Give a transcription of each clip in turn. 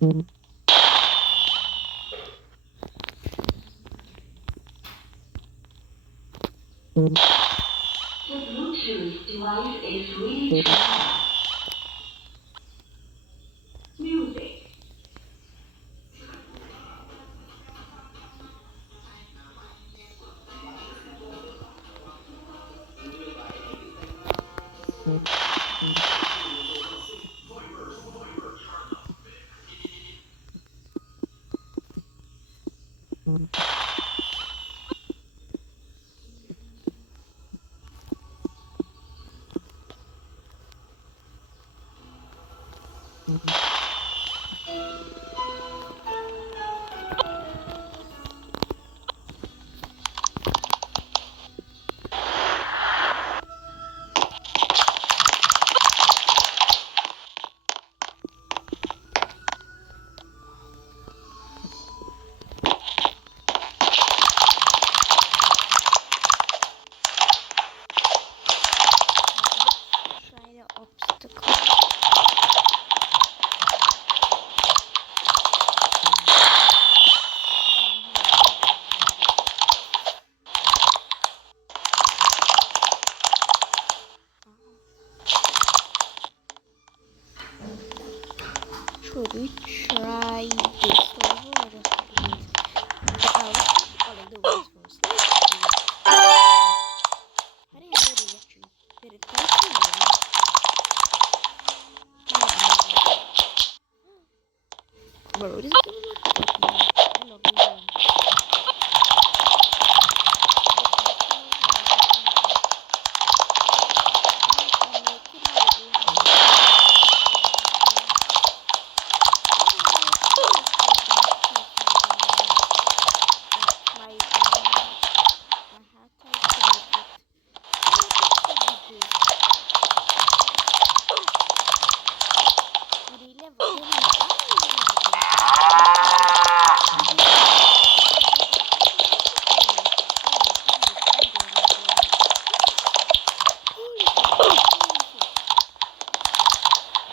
The Bluetooth device is ready to pair. Music. Try the obstacle. Should we try this level or just collect the ones first? I didn't know the actually. Did it come to me? Bro, this game is not I love this game.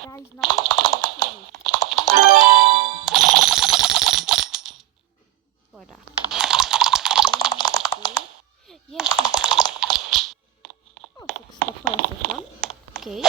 Guys, now for that. Yes, oh, fix the first one. Okay.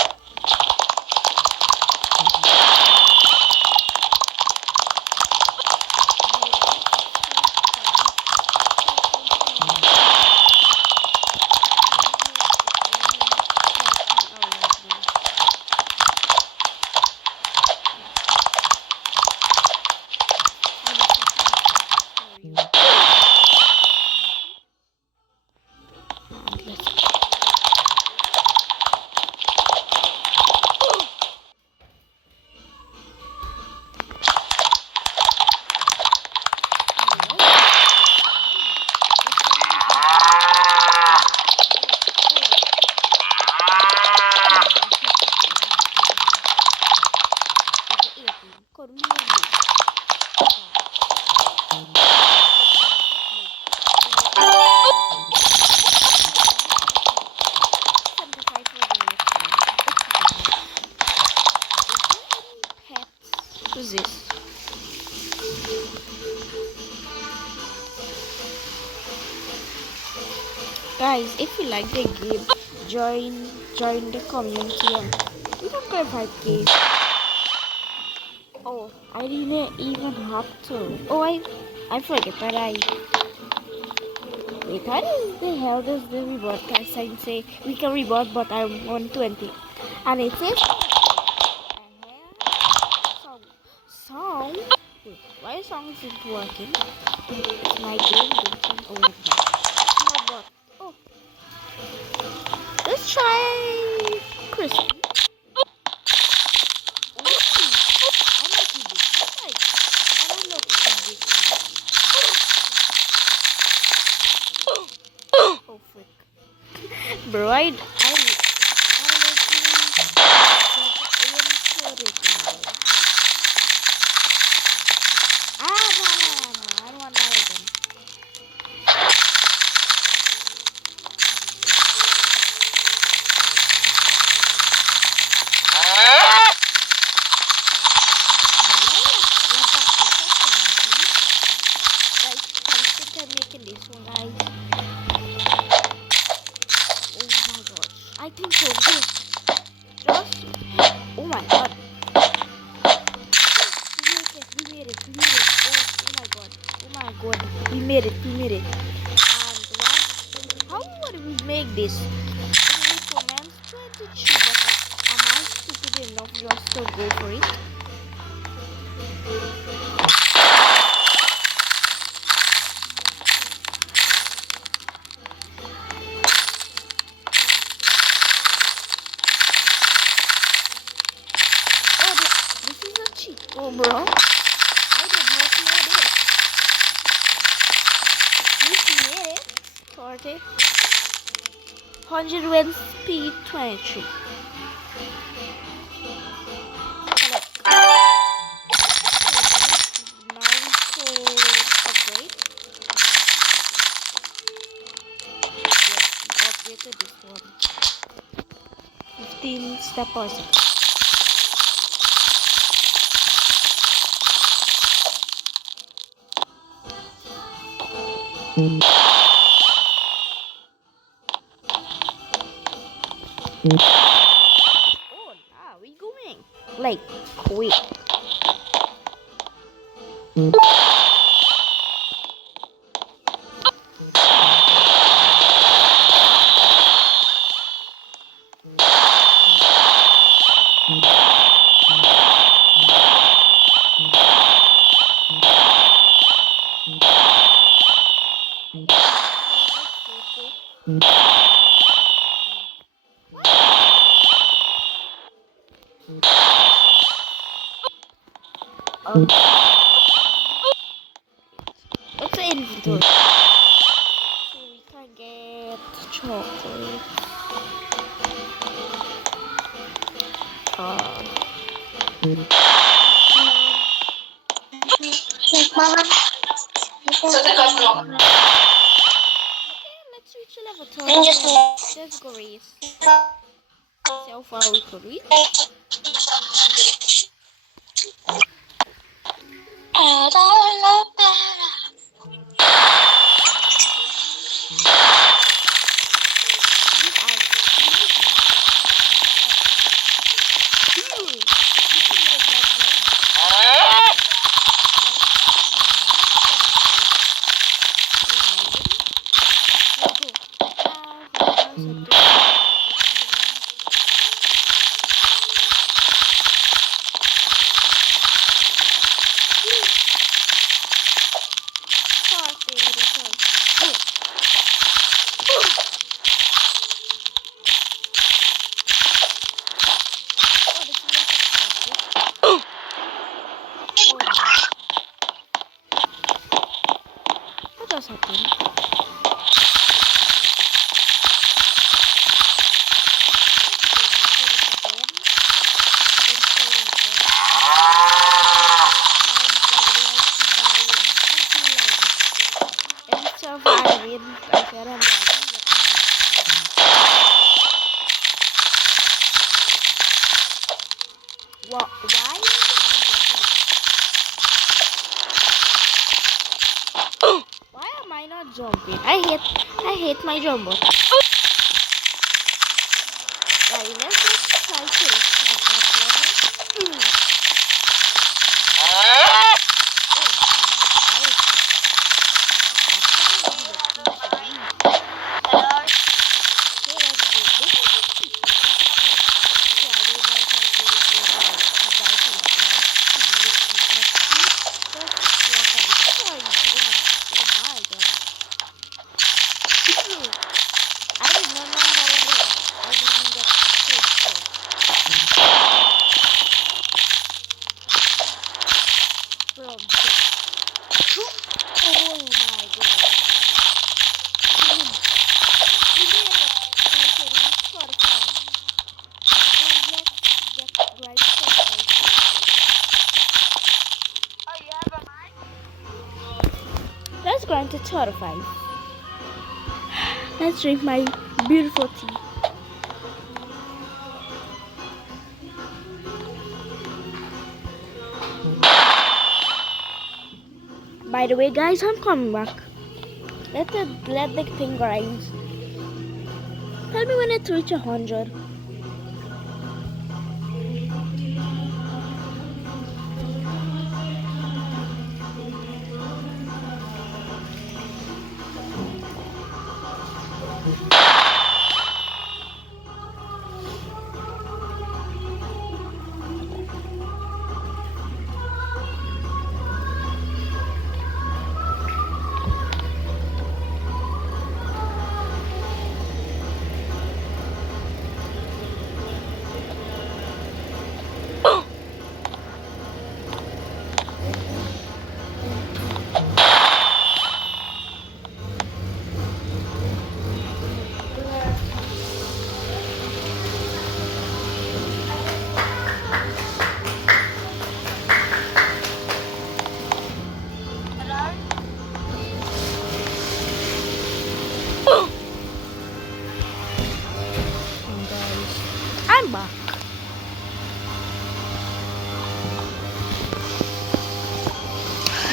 Who's this? Guys, if you like the game, join the community and we don't go 5k. Oh, I didn't even have to. Oh, I forget that I wait. What is the hell does the reward sign say? We can reward, but I'm 120, and it says song. Wait, why song isn't working? It's my game glitching over here. No, but oh, let's try Crispy. Oh frick. Bro, I no, I don't want that again. made it. We made it. And how would we make this? It recommends 22, but am I stupid enough just to go for it? This is a cheat code, bro. I did not know this. We made it. 30. 100 wins speed 23. Select. Now we should upgrade. Yes, we upgraded this one. 15 steppers. Oh, now we going like quick. What's the inventory? So we can get chocolate. Mama. Okay, let's reach level 12. Let's go race. See how far we could reach. What just happened? Surviving. I said I'm what? Why? Why am I not jumping? I hate my jump button. Right, let's just try to Let's go into 35. Let's drink my beautiful tea. By the way, guys, I'm coming back. Let the thing grind. Tell me when it reaches 100.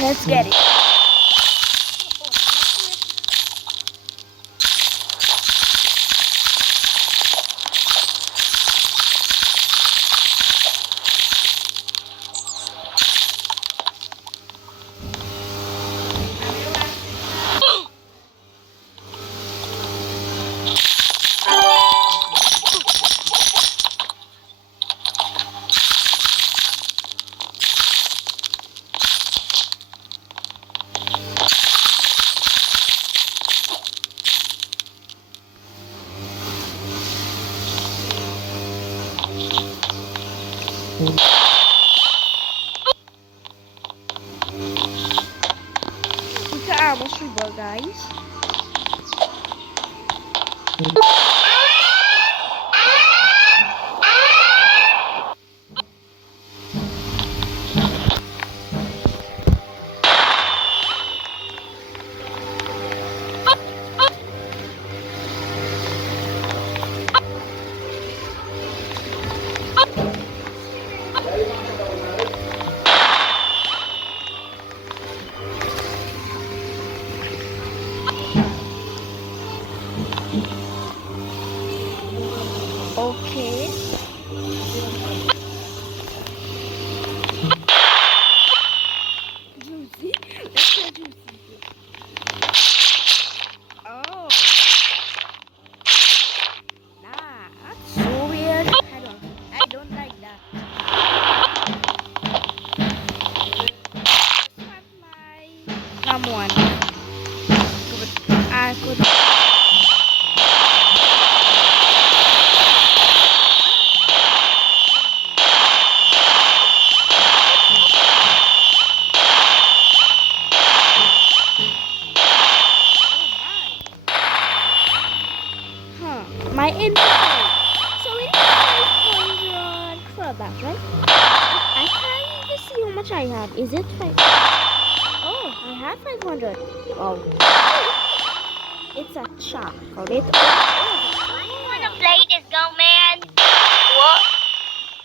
Let's get it. Kita almost rebuilt, guys. Okay. Juicy. Let's try juicy. Oh. Nah, that's so weird. I don't like that. Not my someone. I could. My inventory. So it is 500 for that, right? I can't even see how much I have. Is it 5? Oh, I have 500. Wow. It's a chocolate. Why do you wanna play this, Go Man? What?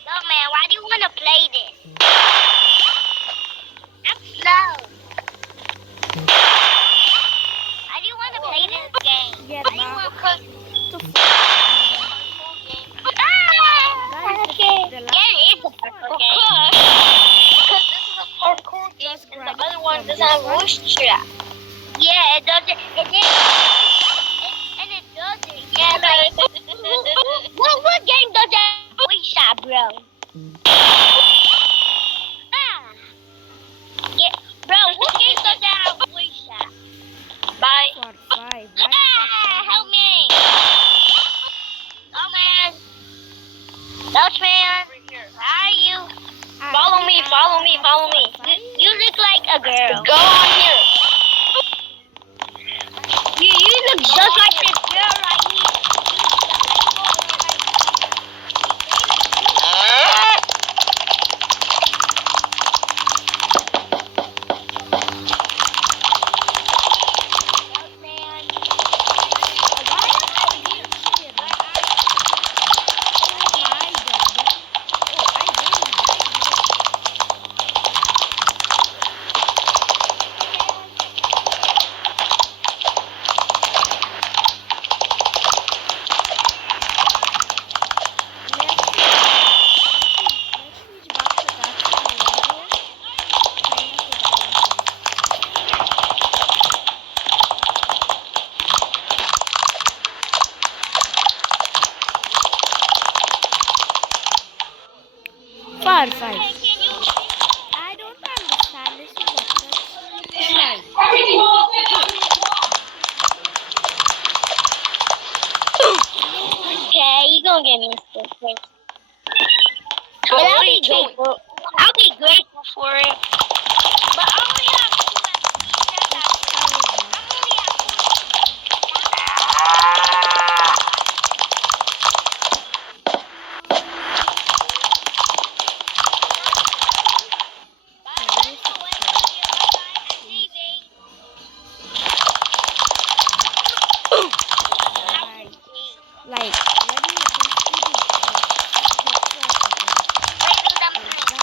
Go Man, why do you wanna play this? I'm slow. Why do you wanna play this game? Get Why do you back. wanna cook? Guys, the Yeah, it's a parkour game. Because this is a parkour game, and the other one doesn't have voice chat. Yeah, it doesn't. It didn't. And it doesn't. Yeah, like. what game does that voice chat, bro? Yeah, bro, what game does that have voice chat? Bye. for 5. Help me! Oh man! Dutch man! How are you? Follow me, follow me, follow me. You look like a girl. Go on here. You look just like this girl right here. For 5. I don't understand this one. Okay, you gonna get me this. But I'll be grateful. I'll be grateful for it. But I only have 2 SPs. I only Like, when you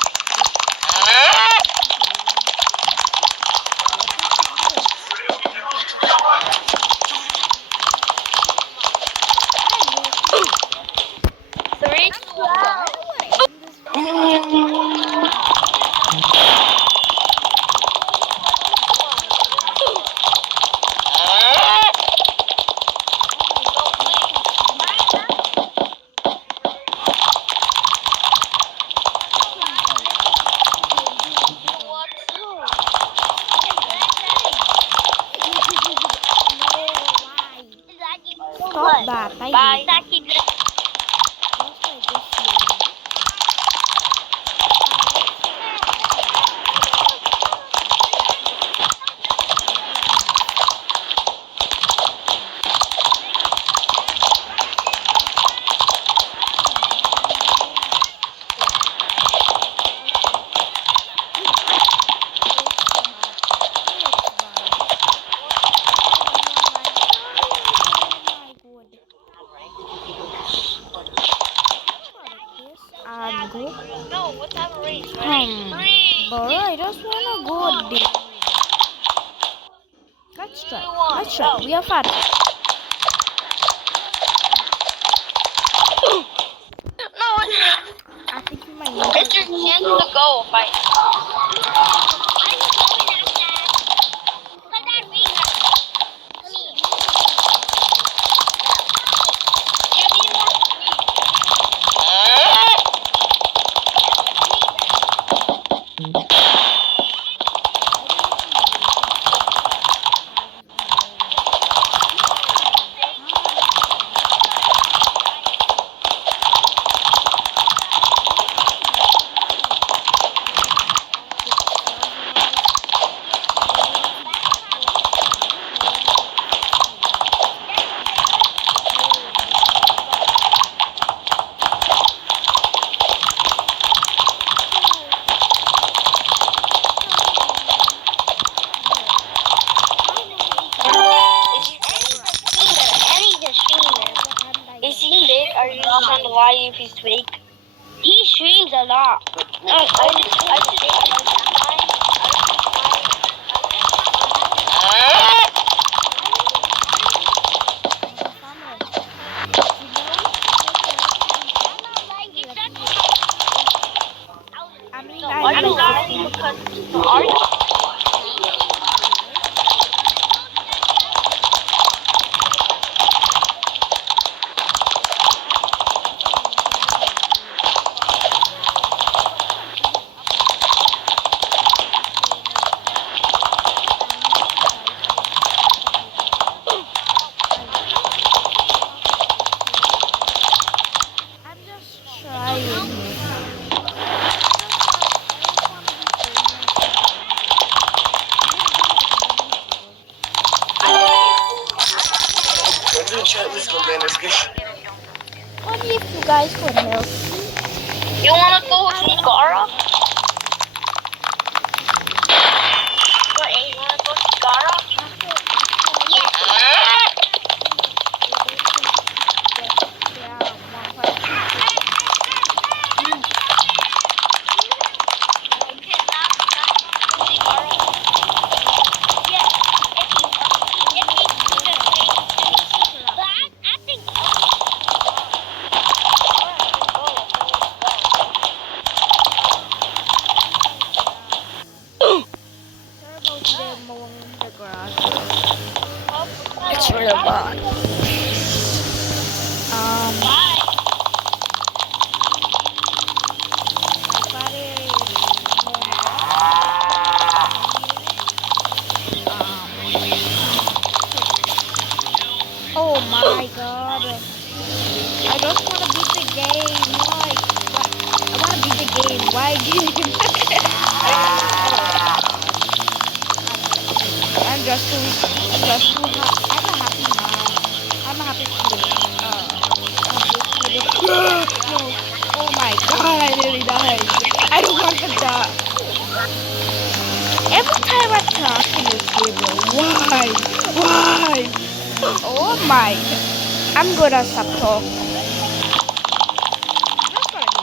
bad. I Bye. hate that. Saki, Just like this slowly. And go. no, what time are we? Three. But I just wanna go there. Let's try. Let's try. We are fat. No, I think we might it's need your chance to go. Fight. I'm going at that. Cause I read that. Come here. You need more? Is he fake? Are you just trying to lie if he's fake? He streams a lot. No, I I don't lying because are you? I'm just trying. Only if you guys could help. You wanna go to Gara? What? You wanna go to Gara? Yes. It's really bad. Oh my god. I just want to beat the game. Why? I want to beat the game. Why game? I'm just too happy. I'm a happy man. I'm a happy kid. No. Oh my god, I nearly died. I don't want to die. Every time I talk in this game, why? Why? Oh my. I'm gonna stop talking. That's what I do.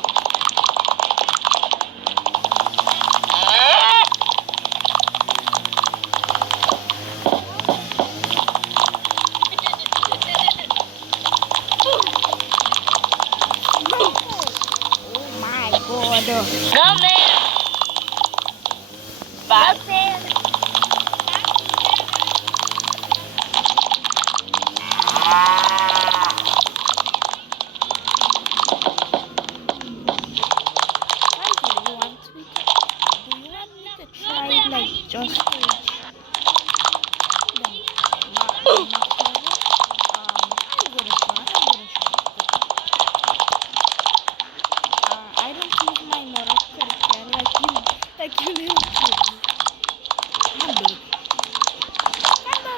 Oh my god. Come in. Bye. Try like just I'm gonna try. I'm big. Remember,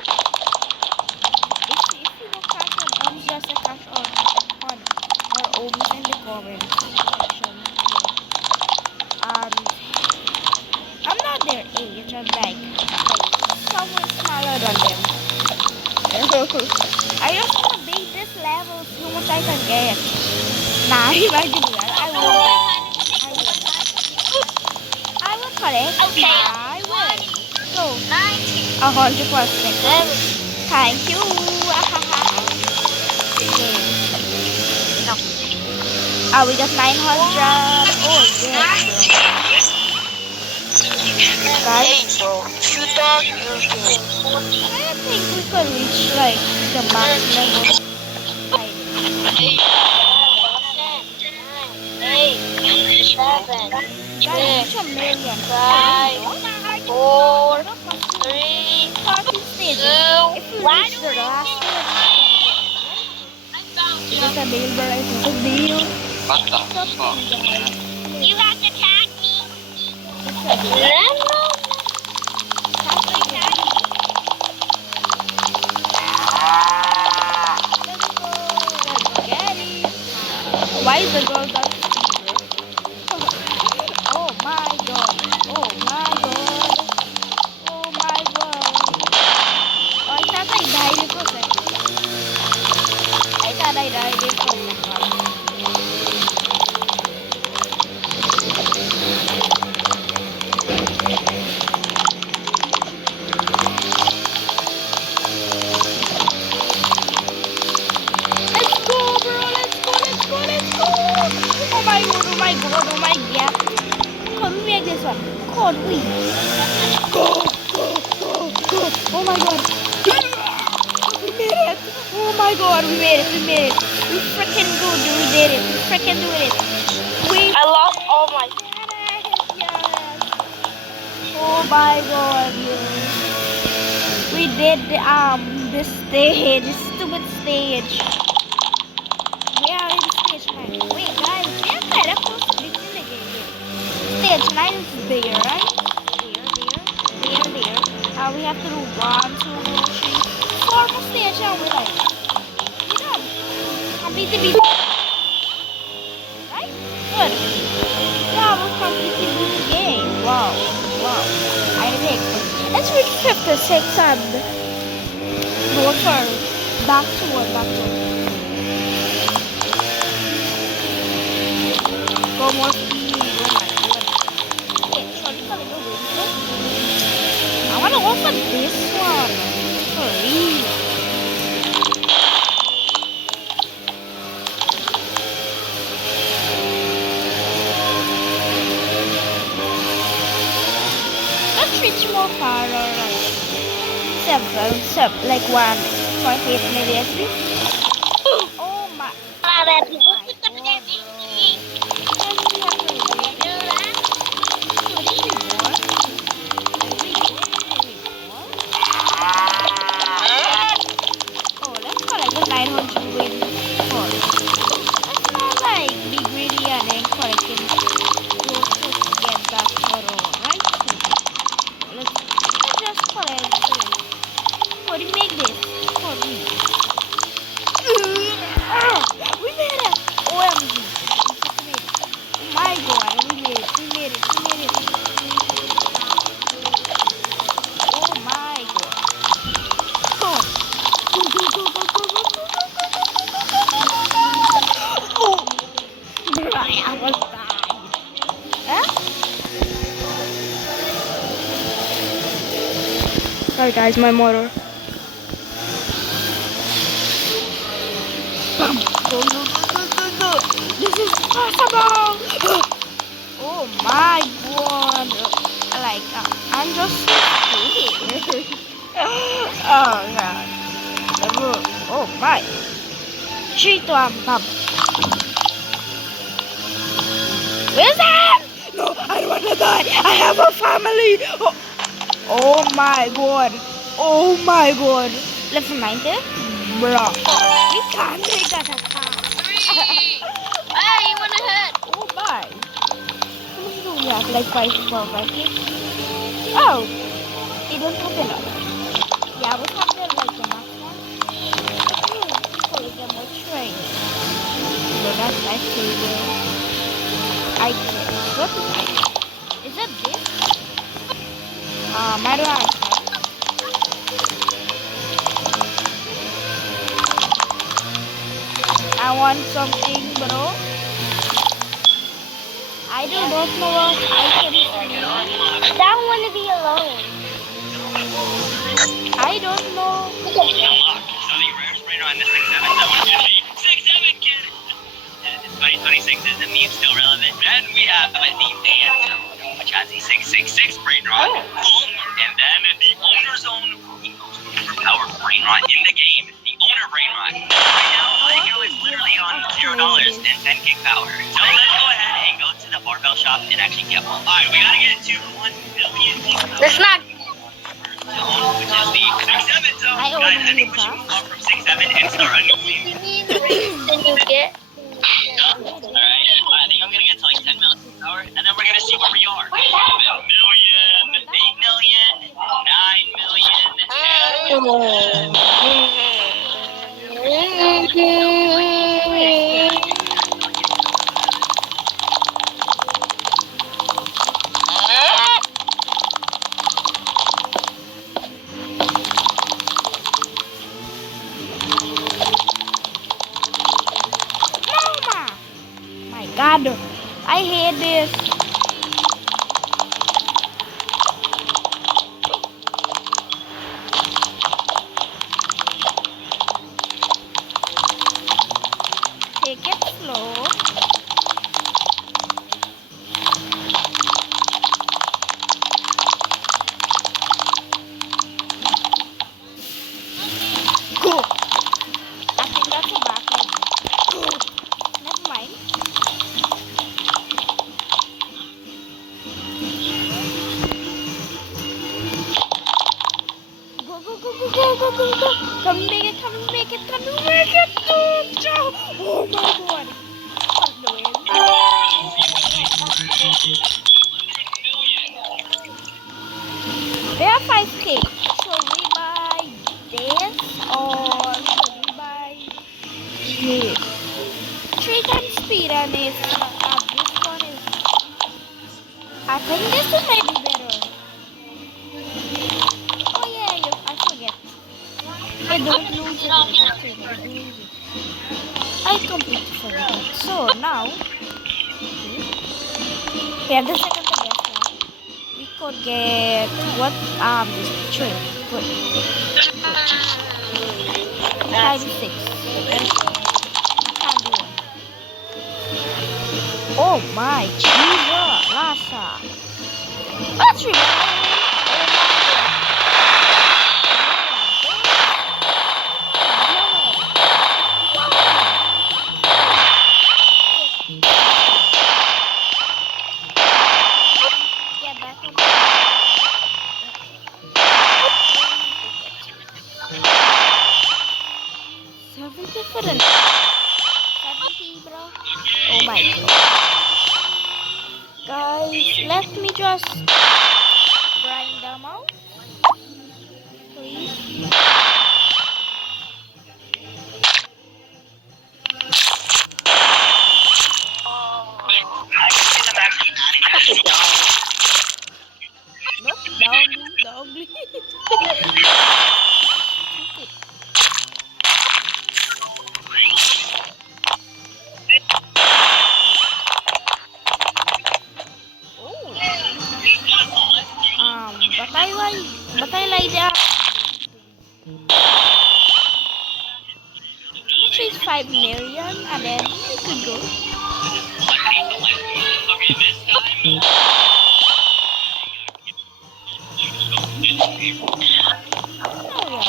if you don't crash on Oms, just a crash on our Oms in the comment section. And I'm not their age, I'm like somewhere smaller than them. I just wanna beat this level, see how much I can get. Nah, if I do that, I will collect. Okay. I will. So, 90. 100%. Thank you. We got 900. Oh, yes, guys. You thought you were I think we could reach like the max level. Like, 7, guys, reach a million. 5, 4, 3, Starting stage. 2, If we 1. reach the last stage, is it a deal, bro? Is it a deal? It's up to you guys. You have to tag me. It's a deal. Let's go. Let's get it. Why is the girl that? Oh my god. Oh my god. Oh my god. Oh, I thought I died for a second. I thought I died for a second. Let's go, bro. Let's go, let's go, let's go. Oh my god, oh my god, oh my god. Could we make this one? Could we? Go, go, go, go. Oh my god. We made it. Oh my god, we made it, we made it. We freaking good, we did it. We freaking did it. We I lost all my. did it, yes. Oh my god, yes. We did this stage, this stupid stage. We are in stage 9. Wait, guys, we are kind of close to beating the game. Stage 9 is there, right? There. We have to do 1, 2, 3, 4 more stages, and we're like, we done. Completely beat. Right? Good. Yeah, we completely beat the game. Wow. I think. Let's reach 56 and go for back to one. Go more speed. Okay, sorry for the window. I want to go for this one. For real. Let's reach more farther. Several, like 1.8 million. Oh my. Oh, let's collect the 900 win for. Let's not like be greedy and then collecting those to get that photo, right? Let's just collect this. How do you make this? For me. We made it! OMG. We made it. Oh my god, we made it. Oh my god. Go. Oh! I almost died. Huh? Sorry guys, my motor. Go. This is possible! Oh my god. Like, I'm just scared. Oh god. Oh my. 3, 2, 1, bam. Where's that? No, I don't wanna die. I have a family. Oh my god. Oh my god. Left 90? Bro. We can't take that attack. 3. Hey, you went ahead. Oh my. How much do we have? Like 5 for 5. Oh. it don't have a lot. Yeah, we have the like the max one. People them were train. So that's my favorite. Item. What is item? Is that this? I don't understand. I want something, bro. I do not know what items are. I don't want to be alone. I don't know. So the rare sprayer on the 6-7, that one's gonna be 6-7, kid! And 2026 is the meme still relevant. And we have the Phantom, which has a 666 brain rot. And then the owner zone, power brain rot in the game. The owner brain rot. Right now, Lego is literally on $0 and 10 gig power. So let's go ahead and go to the barbell shop and actually get one. Alright, we gotta get to 1 billion. That's not. Zone, which is the 6-7 zone. I Guys, I think we should already move on from 6-7 and start a new meme. Then you get. Alright, I think I'm gonna get to like 10 million power, and then we're gonna see where we are. 7 million, 8 million, 9 million, Mama! My God, I hate this. Take it slow. Go. I think that's a back leg. Go. Never mind. Go, go, go, go, go, go, go, go. Come make it, come make it, come make it. Oh my God. There are 5K. So we buy this or should we buy this? 3 times speed and it's this one is. I think this one might be better. Oh yeah, I forget. I don't lose it. I completely forgot. So now we have the second to best one. We could get what this tree. Good. 5 6. I can't do one. Oh my Jesus, Lhasa. That's really get back on. 70 for the 70, bro. Oh my God. Guys, let me just grind them out. Please. I can see them actually adding that. Nope, the ugly. But I like that. Which is 5 million, and then we could go. Okay, this time. Oh yeah.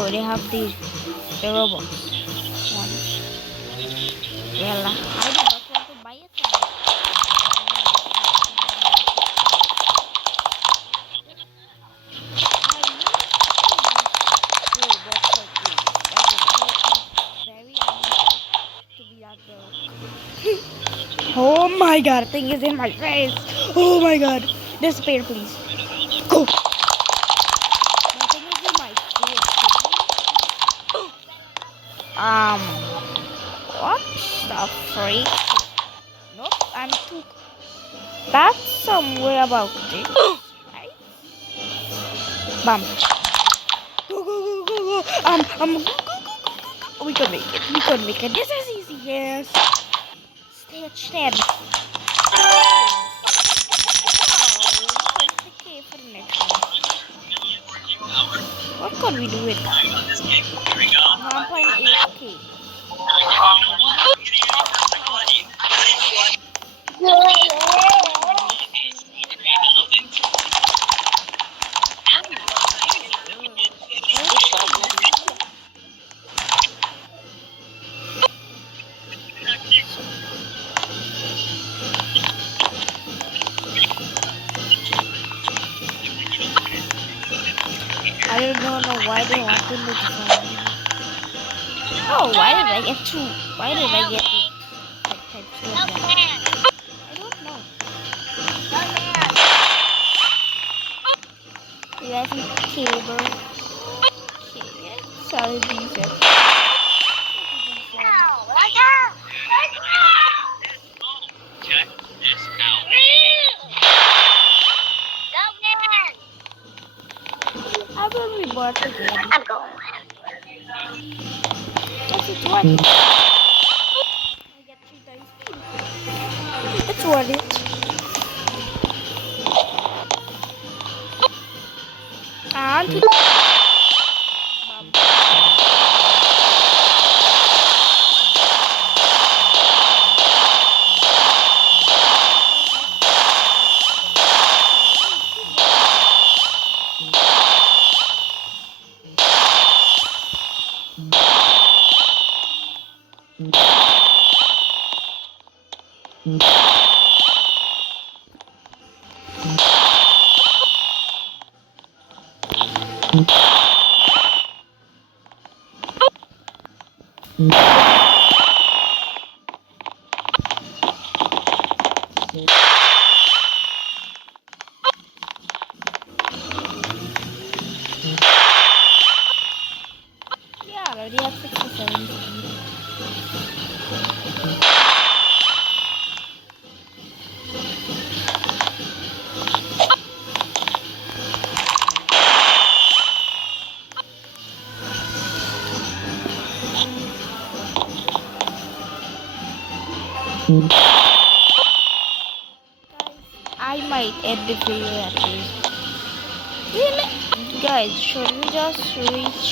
Oh, they have the robots. One. Well, I do not want to buy it. Oh my god, thing is in my face. Oh my god. Disappear, please. Go. My thing is in my face. What the freak? Nope, I'm too. That's somewhere about this, right? Bam. Go, go, go, go, go. Go, go, go, go. We can make it. We can make it. This is easy, yes. Stage 10. What can we do with that? 1.8k. I don't know why they want to look for me. Oh, why did I get two? Why did I get type 2 of them? I don't know. You guys need cable. Okay, sorry, these are. Check this out. I will be bored again. I'm going. Yes, it's worth it. I get 3 times speed. It's worth it. And yeah, I already have 67 speed. I might end the video at this. Really? Guys, should we just reach?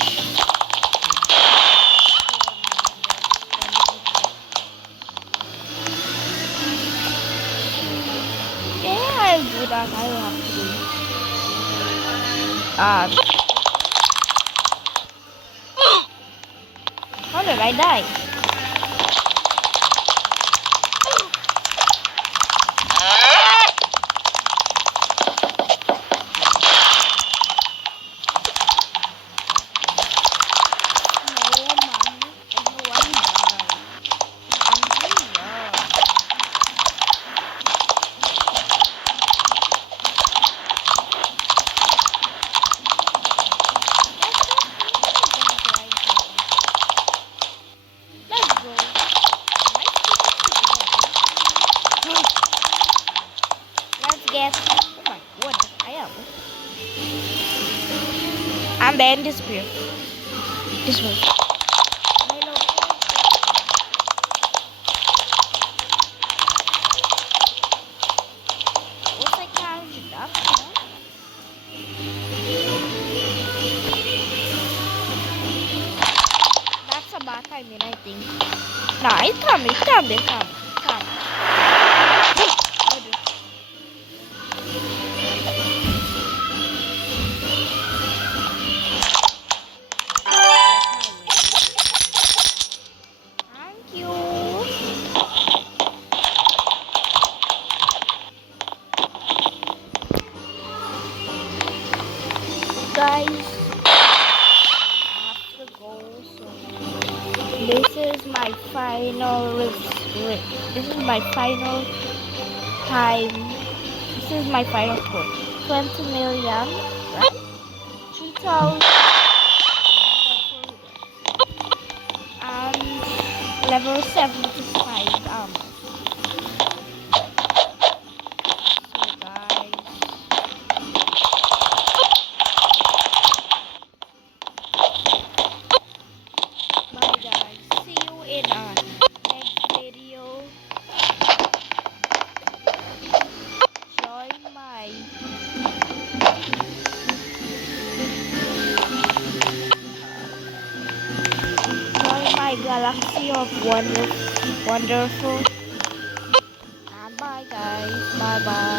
Yeah, I'll do that. I will have to do it. How did I die? And then disappear. This way. What I can't do that, That's a bad timing, I think. Nah, it's coming, it's coming, it's coming. This is my final time. This is my final score. 20 million, right? 3,000. And level 75 armor. So guys. Bye guys. See you in our next video. Join my galaxy of wonderful. And bye guys. Bye bye.